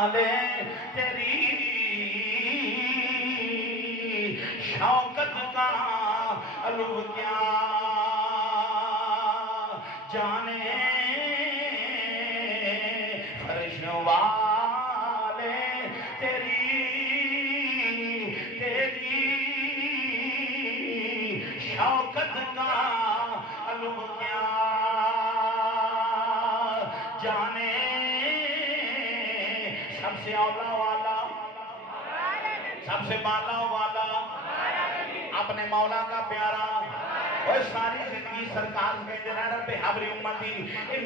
والے تیری شوکت کا علو کیا جانے فرش والے تیری شوکت کا علو کیا جانے سب سے اولا والا سب سے بالا والا اپنے مولا کا پیارا اور ساری زندگی سرکار کہتے ہیں رب حبری امتی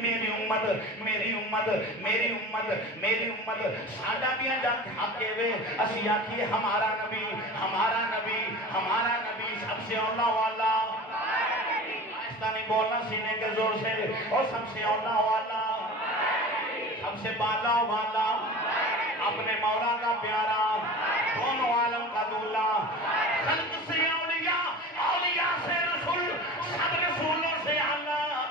میری امت میری امت میری امت میری امت ساڈا بھی جب حقے وے اسی آکھیے ہمارا نبی ہمارا نبی ہمارا نبی سب سے اولا والا ایسا نہیں بولنا سینے کے زور سے اور سب سے اولا والا سب سے بالا والا اپنے مولا کا پیارا دونوں عالم کا دولا خلق سے اولیاء اولیاء سے رسول سب رسولوں سے اللہ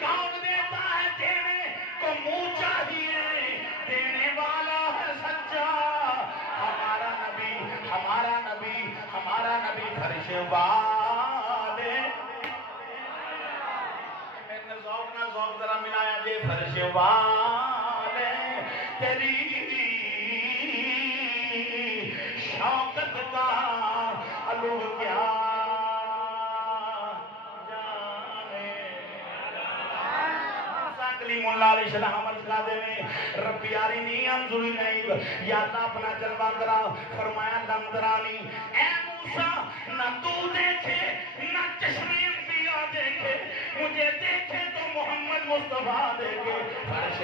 کون دیتا ہے دینے کو منہ چاہیے دینے والا ہے سچا ہمارا نبی ہمارا نبی ہمارا نبی فرش والے میرے ذوق نہ ذوق ذرا ملایا جے فرش والے تیری شوکت کا علو کیا جانے کلیم اللہ علیہ السلام عرض کا دینے ربی آرینی انظری نیب یا اللہ اپنا جلوہ کرا فرمایا لندرانی اے موسیٰ نہ تو دیکھے نہ چشمی انبیاء دیکھے مجھے دیکھے تو محمد مصطفیٰ دیکھے فرش